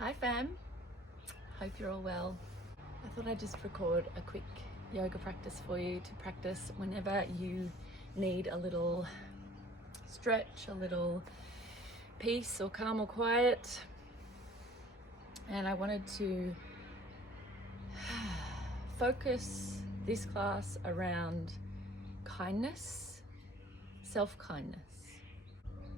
Hi fam, hope you're all well. I thought I'd just record a quick yoga practice for you to practice whenever you need a little stretch, a little peace or calm or quiet. And I wanted to focus this class around kindness, self-kindness.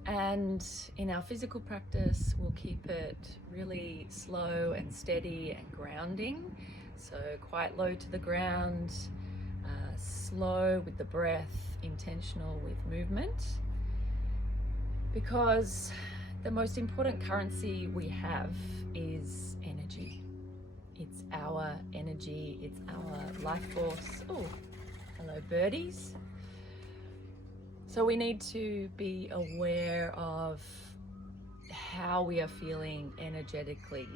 And in our physical practice, we'll keep it really slow and steady and grounding. So quite low to the ground, slow with the breath, intentional with movement. Because the most important currency we have is energy. It's our energy, it's our life force. Oh, hello birdies. So we need to be aware of how we are feeling energetically,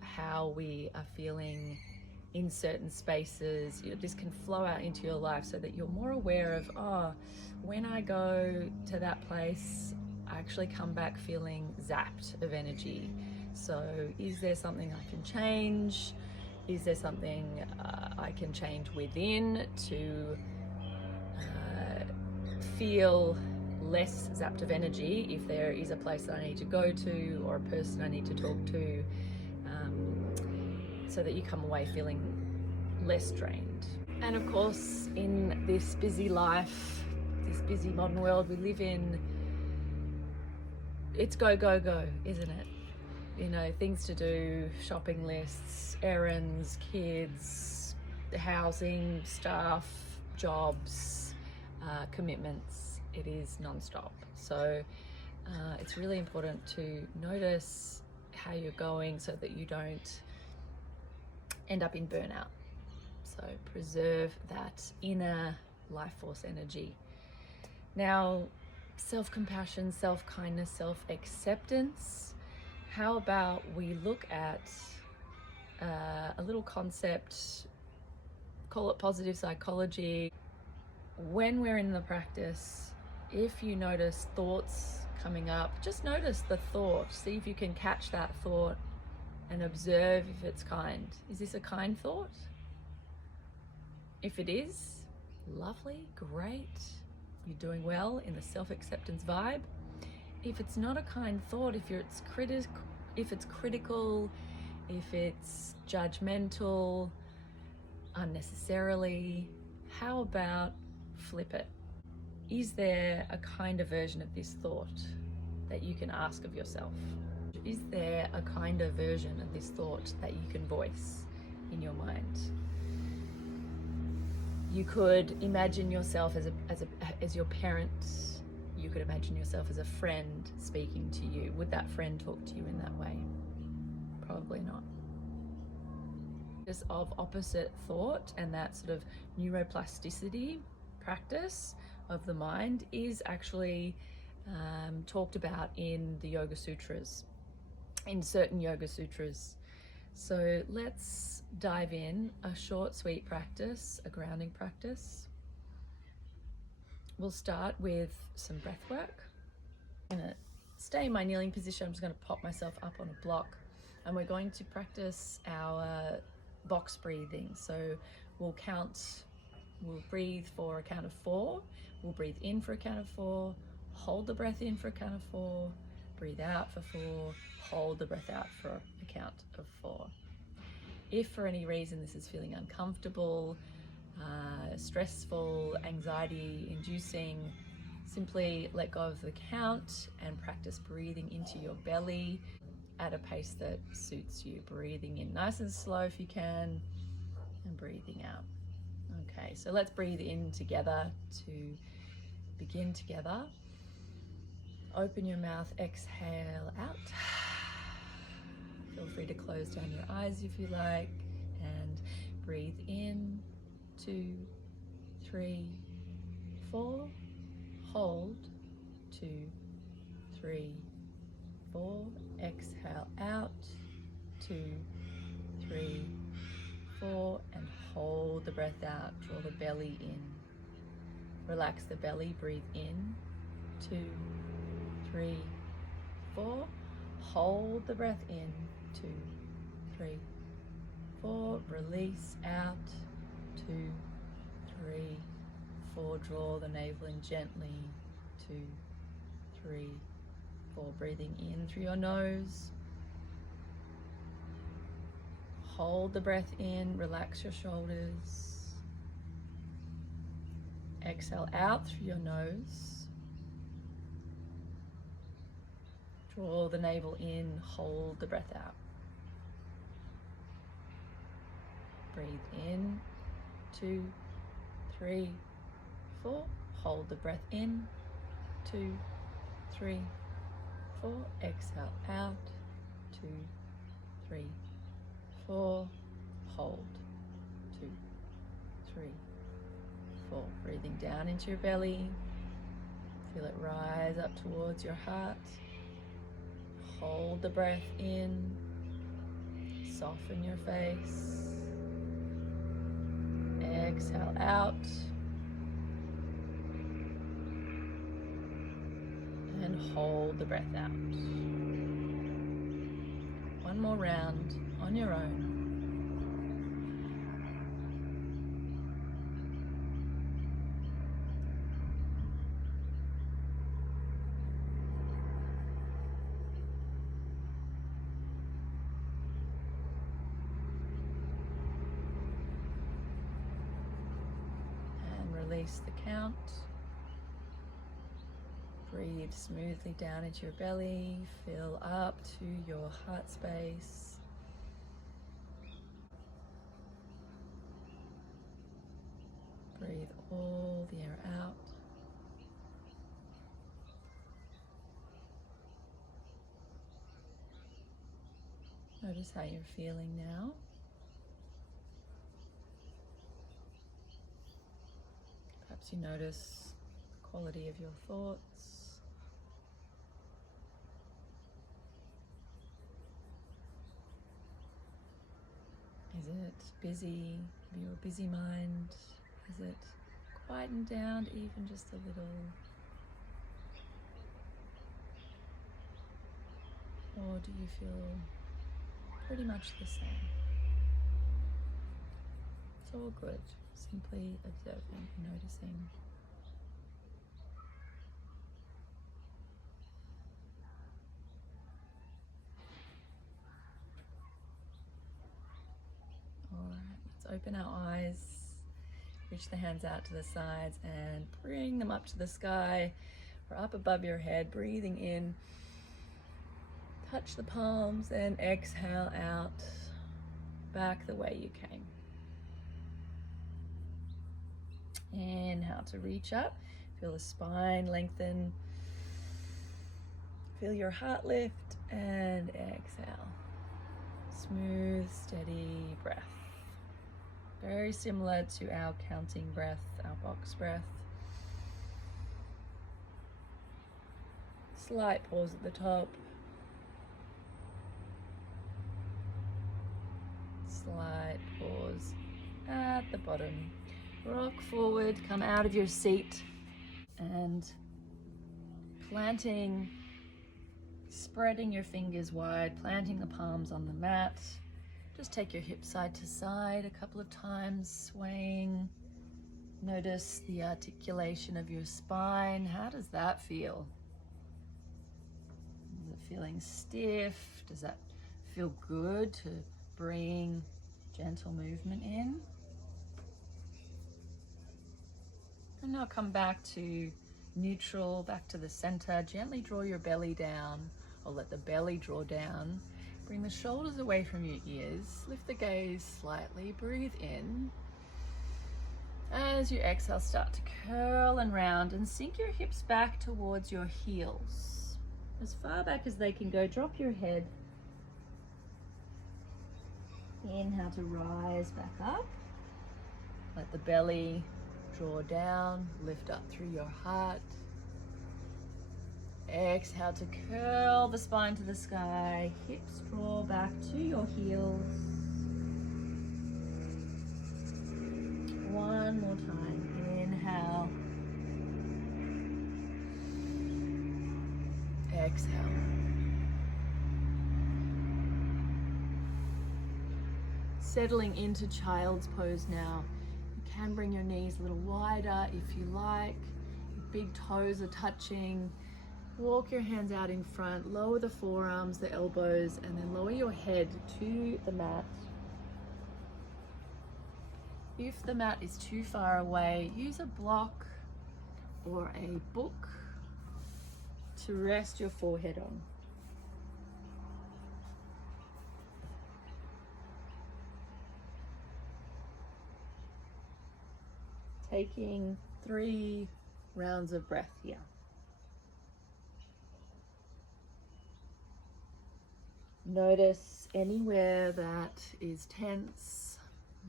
how we are feeling in certain spaces. This can flow out into your life so that you're more aware of, when I go to that place, I actually come back feeling zapped of energy. So is there something I can change? Is there something I can change within to feel less zapped of energy if there is a place that I need to go to or a person I need to talk to, so that you come away feeling less drained. And of course, in this busy life, this busy modern world we live in, it's go, go, go, isn't it? You know, things to do, shopping lists, errands, kids, housing, staff, jobs, commitments. It is non-stop. So it's really important to notice how you're going so that you don't end up in burnout. So preserve that inner life force energy. Now, self-compassion, self-kindness, self-acceptance. How about we look at a little concept, call it positive psychology. When we're in the practice, if you notice thoughts coming up, just notice the thought. See if you can catch that thought and observe if it's kind. Is this a kind thought? If it is, lovely, great. You're doing well in the self-acceptance vibe. If it's not a kind thought, if it's critical, if it's judgmental, unnecessarily, how about flip it? Is there a kinder version of this thought that you can ask of yourself? Is there a kinder version of this thought that you can voice in your mind? You could imagine yourself as your parent. You could imagine yourself as a friend speaking to you. Would that friend talk to you in that way? Probably not. This of opposite thought and that sort of neuroplasticity practice of the mind is actually talked about in the Yoga Sutras, in certain Yoga Sutras. So let's dive in. A short, sweet practice, a grounding practice. We'll start with some breath work. I'm gonna stay in my kneeling position. I'm just gonna pop myself up on a block, and we're going to practice our box breathing. So we'll breathe for a count of 4. We'll breathe in for a count of 4, hold the breath in for a count of 4, breathe out for 4, hold the breath out for a count of 4. If for any reason this is feeling uncomfortable, stressful, anxiety inducing, simply let go of the count and practice breathing into your belly at a pace that suits you. Breathing in nice and slow if you can, and breathing out. Okay, so let's breathe in together to begin together. Open your mouth, exhale out. Feel free to close down your eyes if you like, and breathe in, 2, 3, 4, hold, 2, 3, 4, exhale out, 2, 3, 4, and hold the breath out. Draw the belly in. Relax the belly, breathe in, 2, 3, 4. hold the breath in. 2, 3, 4. Release out. 2, 3, 4. Draw the navel in gently. 2, 3, 4. Breathing in through your nose. Hold the breath in. Relax your shoulders. Exhale out through your nose. Draw the navel in. Hold the breath out. Breathe in. 2, 3, 4. Hold the breath in. 2, 3, 4. Exhale out. 2, 3, 4. Hold. 2, 3, 4. Breathing down into your belly. Feel it rise up towards your heart. Hold the breath in. Soften your face. Exhale out. And hold the breath out. One more round on your own. Release the count. Breathe smoothly down into your belly. Fill up to your heart space. Breathe all the air out. Notice how you're feeling now. Perhaps you notice the quality of your thoughts. Is it busy? Maybe you're a busy mind. Is it quietened down even just a little? Or do you feel pretty much the same? It's all good. Simply observing and noticing. All right, let's open our eyes. Reach the hands out to the sides and bring them up to the sky or up above your head. Breathing in. Touch the palms and exhale out. Back the way you came. Inhale to reach up. Feel the spine lengthen. Feel your heart lift and exhale. Smooth, steady breath. Very similar to our counting breath, our box breath. Slight pause at the top. Slight pause at the bottom. Rock forward, come out of your seat and planting, spreading your fingers wide, planting the palms on the mat. Just take your hips side to side a couple of times, swaying. Notice the articulation of your spine. How does that feel? Is it feeling stiff? Does that feel good to bring gentle movement in? And now come back to neutral, back to the center. Gently draw your belly down, or let the belly draw down. Bring the shoulders away from your ears. Lift the gaze slightly. Breathe in. As you exhale, start to curl and round and sink your hips back towards your heels. As far back as they can go. Drop your head. Inhale to rise back up. Let the belly draw down, lift up through your heart. Exhale to curl the spine to the sky. Hips draw back to your heels. One more time. Inhale. Exhale. settling into child's pose now. You can bring your knees a little wider if you like. Your big toes are touching. Walk your hands out in front, lower the forearms, the elbows, and then lower your head to the mat. If the mat is too far away, use a block or a book to rest your forehead on. Taking 3 rounds of breath here. Notice anywhere that is tense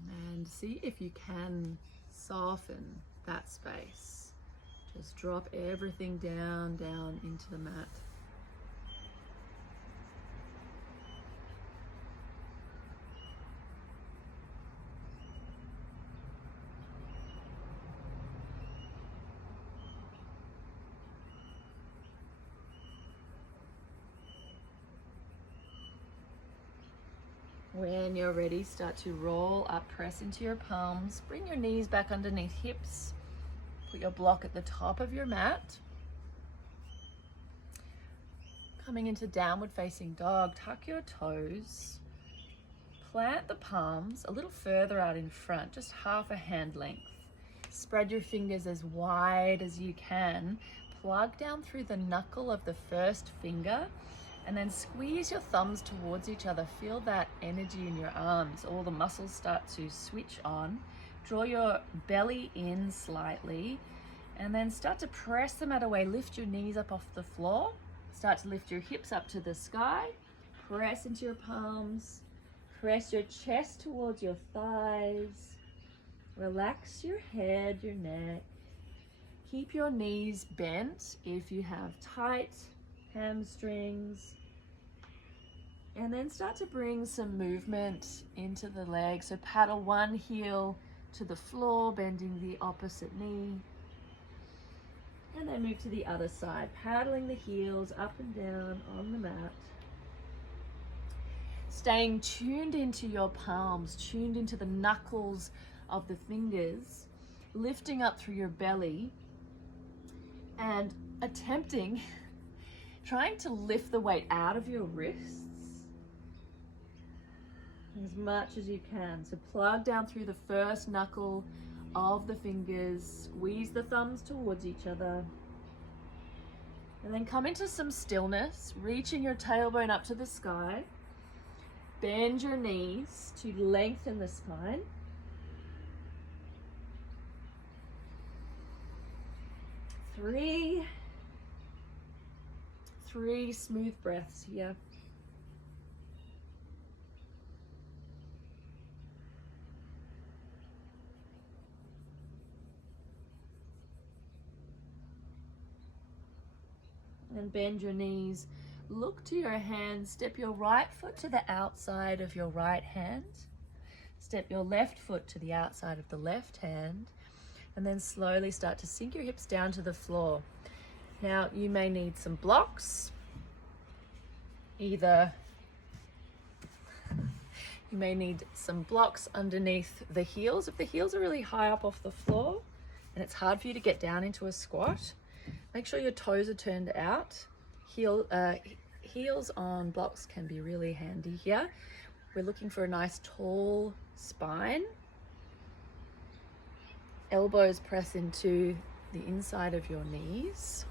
and see if you can soften that space. Just drop everything down into the mat. When you're ready, start to roll up, press into your palms, bring your knees back underneath hips, put your block at the top of your mat. Coming into downward facing dog, tuck your toes, plant the palms a little further out in front, just half a hand length. Spread your fingers as wide as you can, plug down through the knuckle of the first finger, and then squeeze your thumbs towards each other. Feel that energy in your arms. All the muscles start to switch on. Draw your belly in slightly, and then start to press the mat away. Lift your knees up off the floor. Start to lift your hips up to the sky. Press into your palms. Press your chest towards your thighs. Relax your head, your neck. Keep your knees bent if you have tight hamstrings, and then start to bring some movement into the legs. So paddle one heel to the floor, bending the opposite knee, and then move to the other side, paddling the heels up and down on the mat. Staying tuned into your palms, tuned into the knuckles of the fingers, lifting up through your belly and trying to lift the weight out of your wrists as much as you can. So plug down through the first knuckle of the fingers, squeeze the thumbs towards each other, and then come into some stillness, reaching your tailbone up to the sky. Bend your knees to lengthen the spine. Three smooth breaths here. And bend your knees. Look to your hands. Step your right foot to the outside of your right hand. Step your left foot to the outside of the left hand. And then slowly start to sink your hips down to the floor. Now you may need some blocks. You may need some blocks underneath the heels. If the heels are really high up off the floor and it's hard for you to get down into a squat, make sure your toes are turned out. Heels on blocks can be really handy here. We're looking for a nice tall spine. Elbows press into the inside of your knees.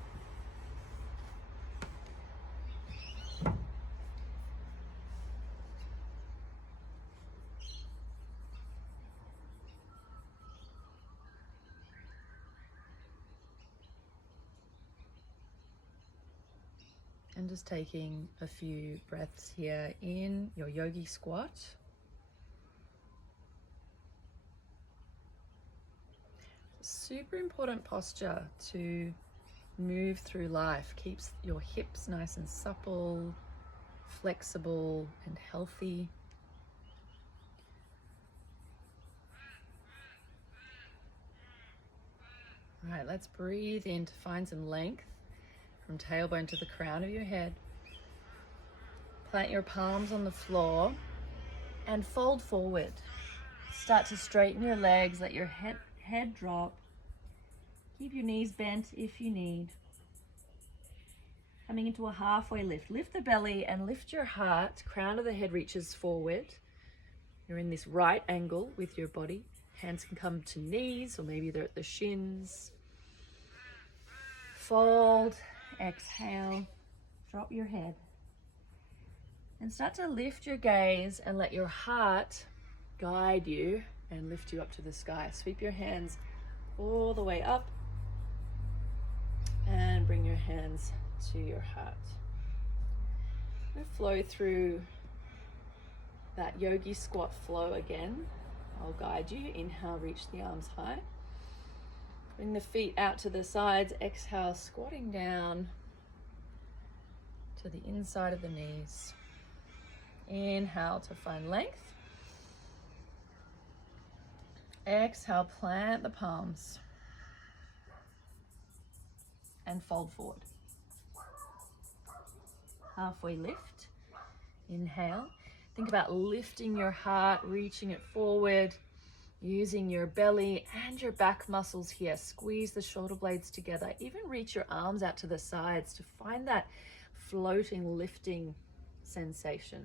And just taking a few breaths here in your yogi squat. Super important posture to move through life. Keeps your hips nice and supple, flexible and healthy. All right, let's breathe in to find some length from tailbone to the crown of your head. Plant your palms on the floor And fold forward. Start to straighten your legs, let your head drop. Keep your knees bent if you need. Coming into a halfway lift. Lift the belly and lift your heart. Crown of the head reaches forward. You're in this right angle with your body. Hands can come to knees, or maybe they're at the shins. Fold, exhale, drop your head. And start to lift your gaze and let your heart guide you and lift you up to the sky. Sweep your hands all the way up and bring your hands to your heart. And flow through that yogi squat flow again. I'll guide you. Inhale, reach the arms high. Bring the feet out to the sides. Exhale, squatting down to the inside of the knees. Inhale to find length. Exhale, plant the palms and fold forward. Halfway lift. Inhale. Think about lifting your heart, reaching it forward, using your belly and your back muscles here. Squeeze the shoulder blades together. Even reach your arms out to the sides to find that floating, lifting sensation.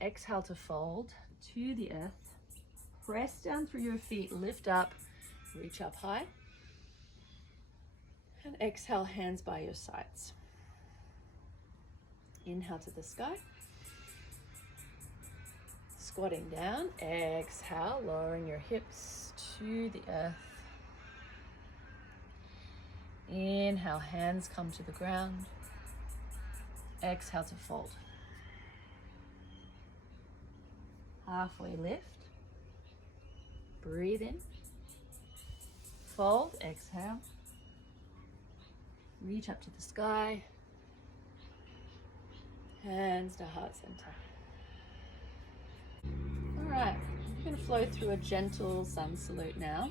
Exhale to fold to the earth. Press down through your feet, lift up, reach up high. And exhale, hands by your sides. Inhale to the sky. Squatting down. Exhale, lowering your hips to the earth. Inhale, hands come to the ground. Exhale to fold. Halfway lift. Breathe in. Fold, exhale. Reach up to the sky. Hands to heart center. All right, we're going to flow through a gentle sun salute now.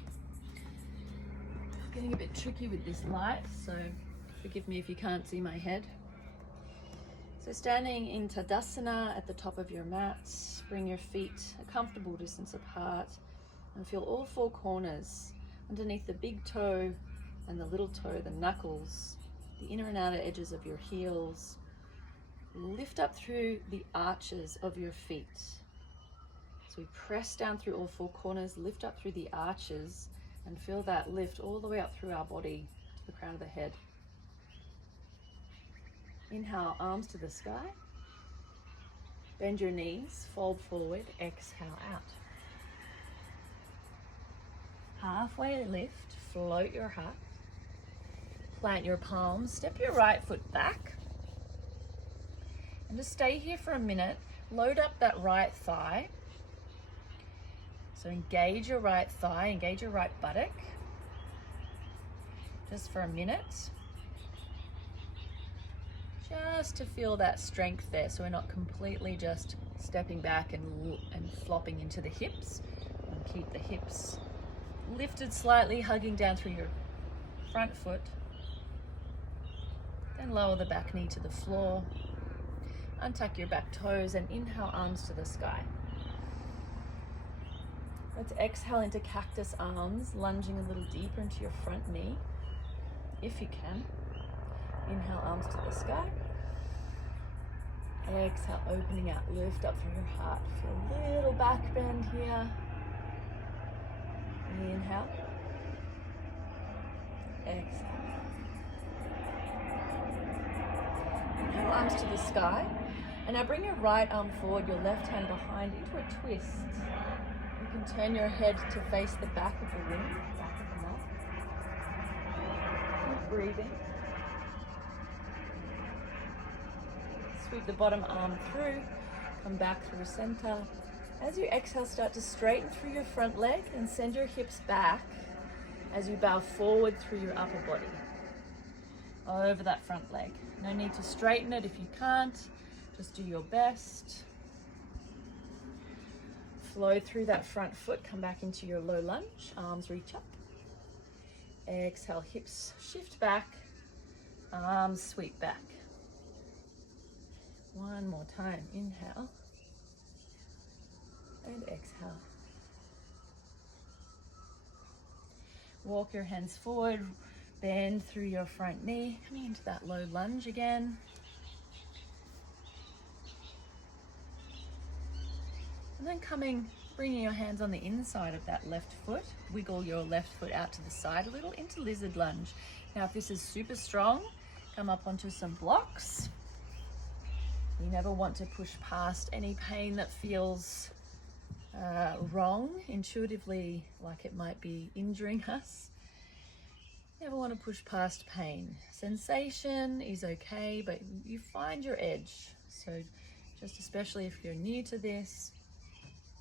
Getting a bit tricky with this light, so forgive me if you can't see my head. So standing in Tadasana at the top of your mat, bring your feet a comfortable distance apart and feel all four corners underneath the big toe and the little toe, the knuckles, the inner and outer edges of your heels. Lift up through the arches of your feet. So we press down through all four corners, lift up through the arches, and feel that lift all the way up through our body to the crown of the head. Inhale, arms to the sky. Bend your knees, fold forward, exhale out. Halfway lift, float your heart. Plant your palms, step your right foot back. And just stay here for a minute. Load up that right thigh. So engage your right thigh, engage your right buttock. Just for a minute. Just to feel that strength there, so we're not completely just stepping back and flopping into the hips. And keep the hips lifted slightly, hugging down through your front foot. Then lower the back knee to the floor. Untuck your back toes and inhale, arms to the sky. Let's exhale into cactus arms, lunging a little deeper into your front knee, if you can. Inhale, arms to the sky. Exhale, opening out, lift up through your heart. Feel a little back bend here. Inhale. Exhale. Inhale, arms to the sky. And now bring your right arm forward, your left hand behind into a twist. You can turn your head to face the back of the room, back of the mat. Keep breathing. Sweep the bottom arm through, come back through center. As you exhale, start to straighten through your front leg and send your hips back as you bow forward through your upper body, over that front leg. No need to straighten it if you can't, just do your best. Flow through that front foot, come back into your low lunge, arms reach up. Exhale, hips shift back, arms sweep back. One more time, inhale. exhale. Walk your hands forward, bend through your front knee, coming into that low lunge again. And then bringing your hands on the inside of that left foot, wiggle your left foot out to the side a little into lizard lunge. Now, if this is super strong, come up onto some blocks. You never want to push past any pain that feels wrong, intuitively, like it might be injuring us. Never want to push past pain. Sensation is okay, but you find your edge. So just especially if you're new to this,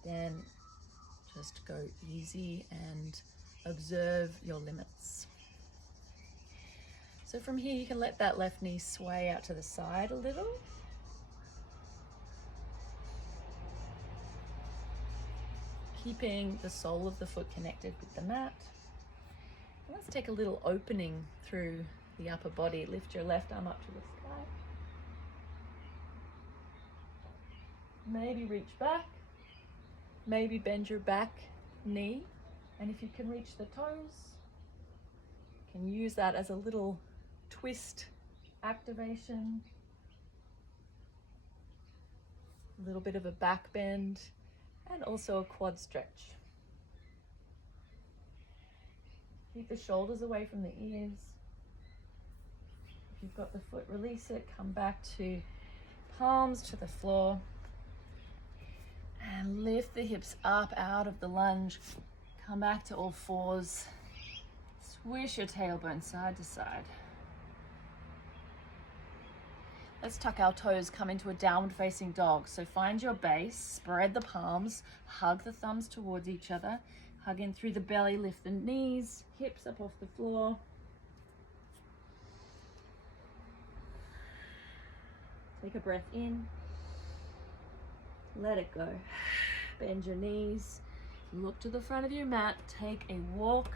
then just go easy and observe your limits. So from here, you can let that left knee sway out to the side a little. Keeping the sole of the foot connected with the mat. Let's take a little opening through the upper body. Lift your left arm up to the sky. Maybe reach back. Maybe bend your back knee. And if you can reach the toes, you can use that as a little twist activation. A little bit of a back bend and also a quad stretch. Keep the shoulders away from the ears. If you've got the foot, release it. Come back to palms to the floor. And lift the hips up out of the lunge. Come back to all fours. Swish your tailbone side to side. Let's tuck our toes, come into a downward facing dog. So find your base, spread the palms, hug the thumbs towards each other. Hug in through the belly, lift the knees, hips up off the floor. Take a breath in. Let it go. Bend your knees. Look to the front of your mat. Take a walk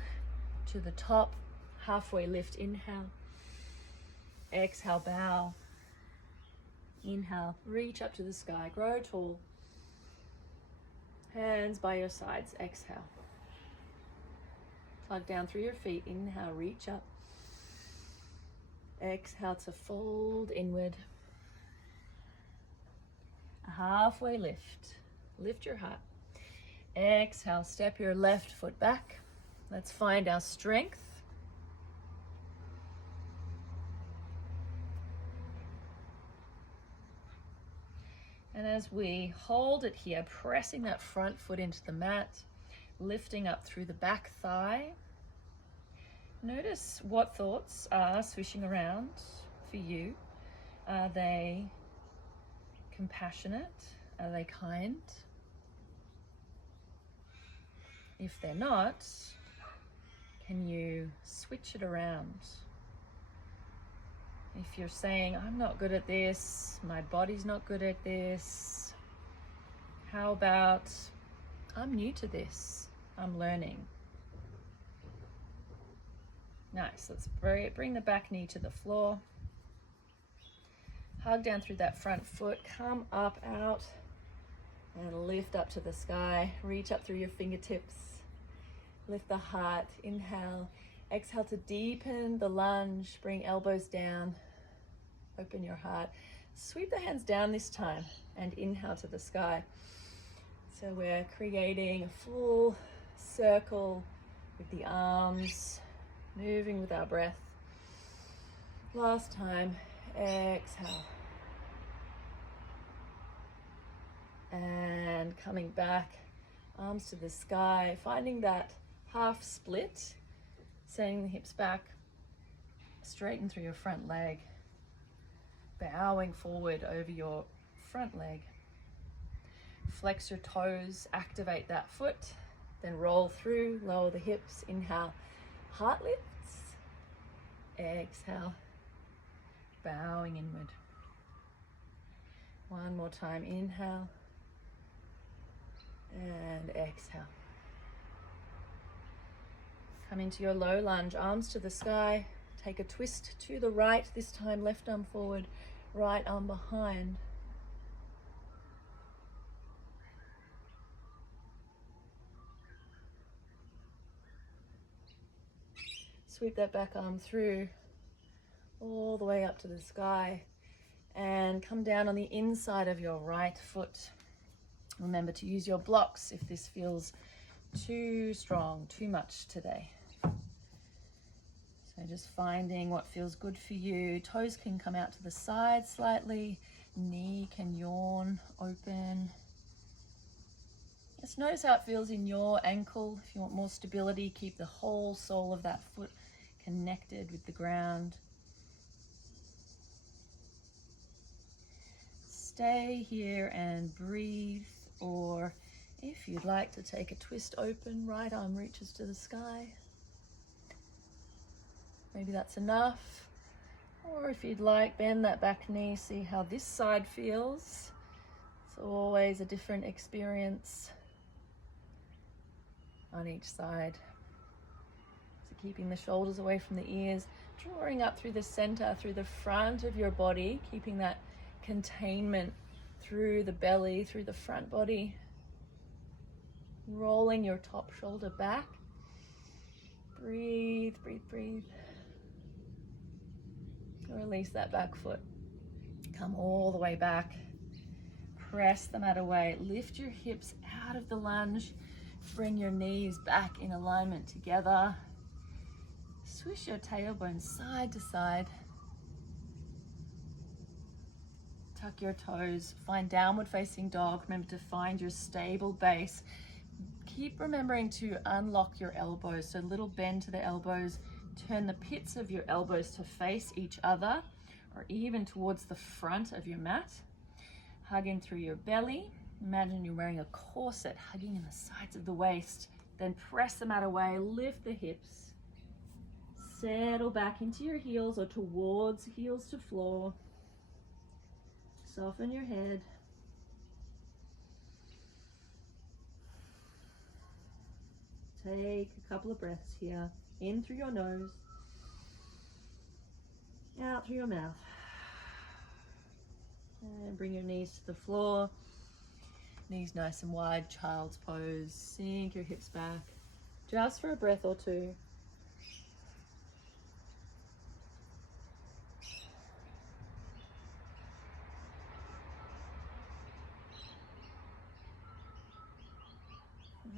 to the top. Halfway lift. Inhale. Exhale, bow. Inhale, reach up to the sky. Grow tall. Hands by your sides. Exhale. Plug down through your feet. Inhale, reach up. Exhale to fold inward. A halfway lift. Lift your heart. Exhale, step your left foot back. Let's find our strength. And as we hold it here, pressing that front foot into the mat, lifting up through the back thigh. Notice what thoughts are swishing around for you. Are they compassionate? Are they kind? If they're not, can you switch it around? If you're saying, I'm not good at this, my body's not good at this, how about, I'm new to this, I'm learning. Nice, let's bring the back knee to the floor. Hug down through that front foot, come up, out, and lift up to the sky. Reach up through your fingertips. Lift the heart, inhale. Exhale to deepen the lunge, bring elbows down, open your heart. Sweep the hands down this time and inhale to the sky. So we're creating a full circle with the arms, moving with our breath. Last time, exhale. And coming back, arms to the sky, finding that half split. Sending the hips back, straighten through your front leg, bowing forward over your front leg. Flex your toes, activate that foot, then roll through, lower the hips, inhale, heart lifts, exhale, bowing inward. One more time, inhale, and exhale. Come into your low lunge, arms to the sky. Take a twist to the right, this time left arm forward, right arm behind. Sweep that back arm through all the way up to the sky and come down on the inside of your right foot. Remember to use your blocks if this feels too strong, too much today. So just finding what feels good for you. Toes can come out to the side slightly. Knee can yawn open. Just notice how it feels in your ankle. If you want more stability, keep the whole sole of that foot connected with the ground. Stay here and breathe, or if you'd like to take a twist open, right arm reaches to the sky. Maybe that's enough. Or if you'd like, bend that back knee, see how this side feels. It's always a different experience on each side. So keeping the shoulders away from the ears, drawing up through the center, through the front of your body, keeping that containment through the belly, through the front body. Rolling your top shoulder back. Breathe, breathe, breathe. Release that back foot. Come all the way back. Press the mat away. Lift your hips out of the lunge. Bring your knees back in alignment together. Swish your tailbone side to side. Tuck your toes. Find downward facing dog. Remember to find your stable base. Keep remembering to unlock your elbows. So a little bend to the elbows. Turn the pits of your elbows to face each other or even towards the front of your mat. Hug in through your belly. Imagine you're wearing a corset, hugging in the sides of the waist. Then press the mat away, lift the hips. Settle back into your heels or towards heels to floor. Soften your head. Take a couple of breaths here. In through your nose, out through your mouth. And bring your knees to the floor. Knees nice and wide, child's pose. Sink your hips back, just for a breath or two.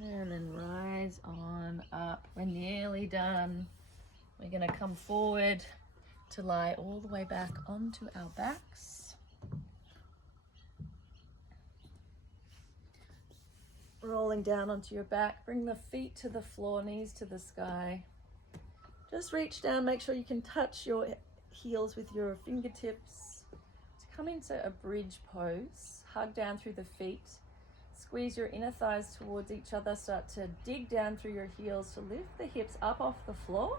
And then rise on up. We're nearly done. We're going to come forward to lie all the way back onto our backs. Rolling down onto your back. Bring the feet to the floor, knees to the sky. Just reach down, make sure you can touch your heels with your fingertips. To come into a bridge pose. Hug down through the feet. Squeeze your inner thighs towards each other. Start to dig down through your heels to lift the hips up off the floor.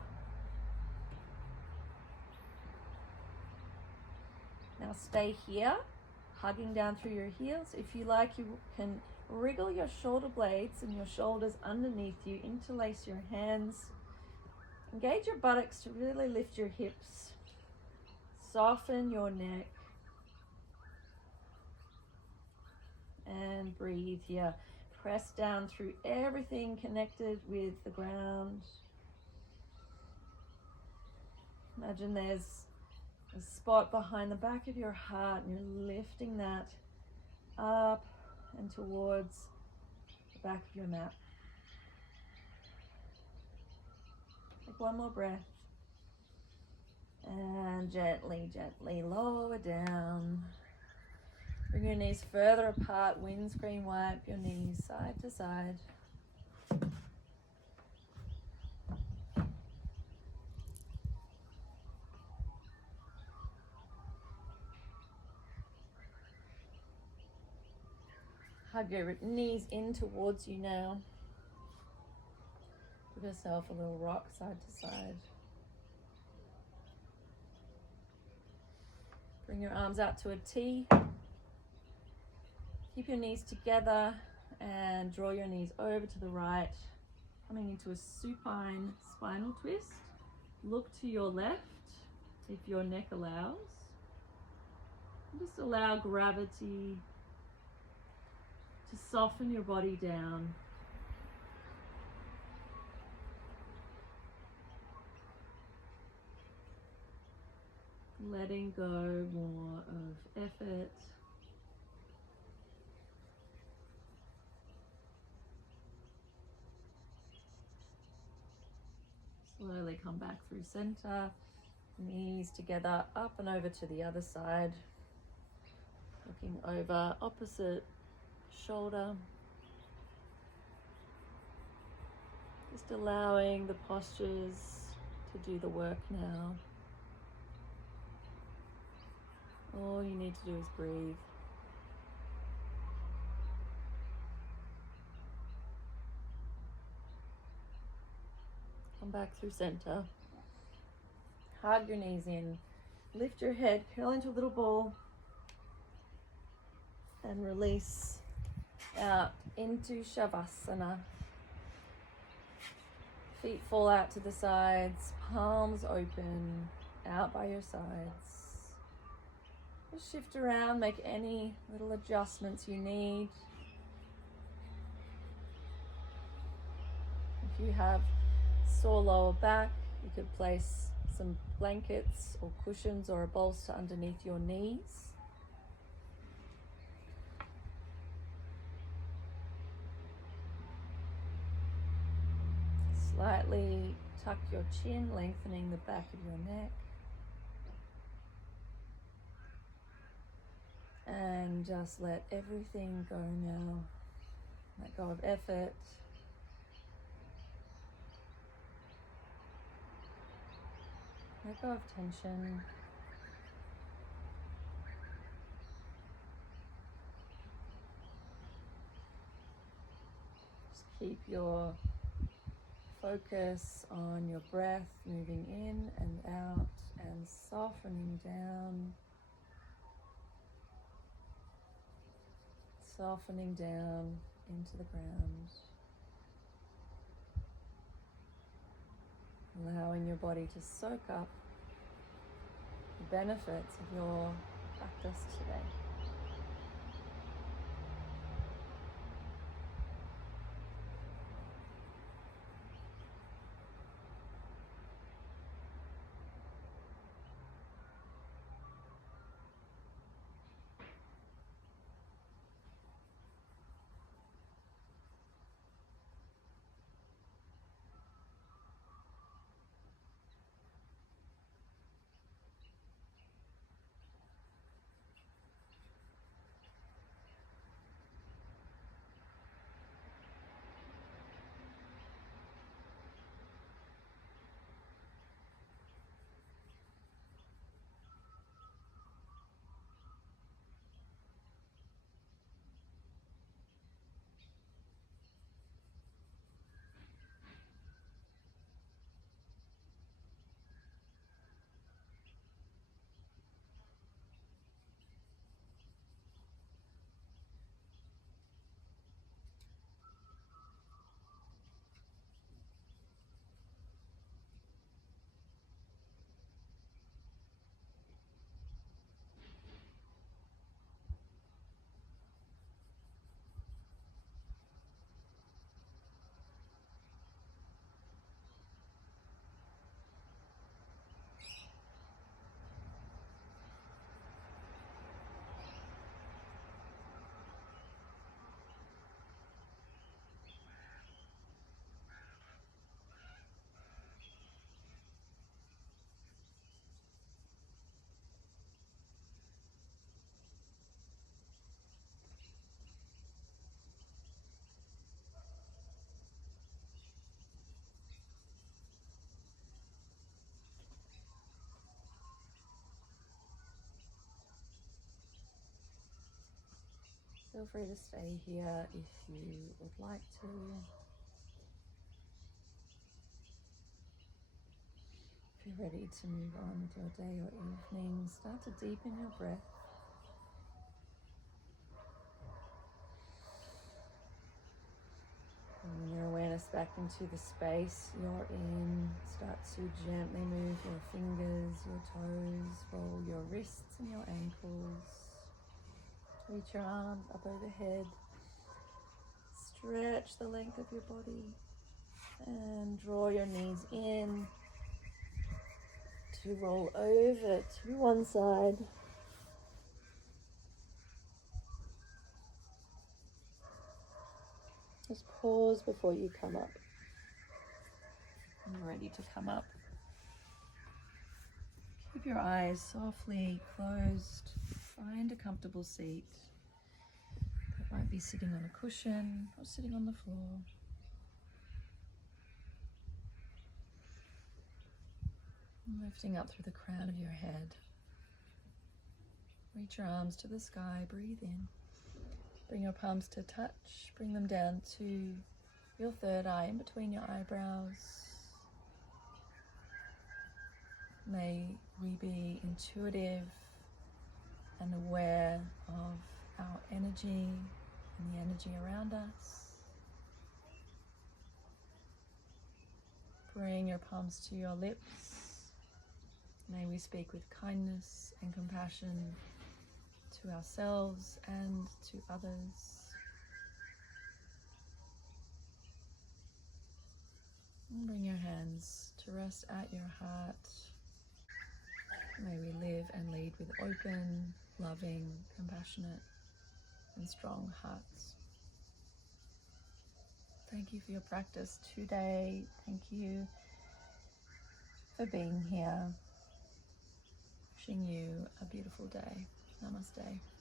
Now stay here, hugging down through your heels. If you like, you can wriggle your shoulder blades and your shoulders underneath you. Interlace your hands. Engage your buttocks to really lift your hips. Soften your neck. And breathe here. Press down through everything connected with the ground. Imagine there's a spot behind the back of your heart and you're lifting that up and towards the back of your mat. Take one more breath. And gently, gently lower down. Bring your knees further apart, windscreen wipe your knees side to side. Hug your knees in towards you now. Give yourself a little rock side to side. Bring your arms out to a T. Keep your knees together and draw your knees over to the right, coming into a supine spinal twist. Look to your left if your neck allows. And just allow gravity to soften your body down. letting go more of effort. Slowly come back through center, knees together, up and over to the other side, looking over opposite shoulder. Just allowing the postures to do the work now. All you need to do is breathe. Come back through center. Hug your knees in. Lift your head, curl into a little ball, and release out into Shavasana. Feet fall out to the sides, palms open, out by your sides. Just shift around, make any little adjustments you need. If you have sore lower back, you could place some blankets or cushions or a bolster underneath your knees. Slightly tuck your chin, lengthening the back of your neck. And just let everything go now. Let go of effort. Let go of tension. Just keep your focus on your breath, moving in and out and softening down. Softening down into the ground. Allowing your body to soak up the benefits of your practice today. Feel free to stay here if you would like to. If you're ready to move on with your day or evening, start to deepen your breath. Bring your awareness back into the space you're in. Start to gently move your fingers, your toes, roll your wrists and your ankles. Reach your arms up overhead. Stretch the length of your body and draw your knees in to roll over to one side. Just pause before you come up. I'm ready to come up. Keep your eyes softly closed. Find a comfortable seat. That might be sitting on a cushion or sitting on the floor. Lifting up through the crown of your head. Reach your arms to the sky, breathe in. Bring your palms to touch, bring them down to your third eye in between your eyebrows. May we be intuitive and aware of our energy and the energy around us. Bring your palms to your lips. May we speak with kindness and compassion to ourselves and to others. And bring your hands to rest at your heart. May we live and lead with open, loving, compassionate, and strong hearts. Thank you for your practice today. Thank you for being here. Wishing you a beautiful day. Namaste.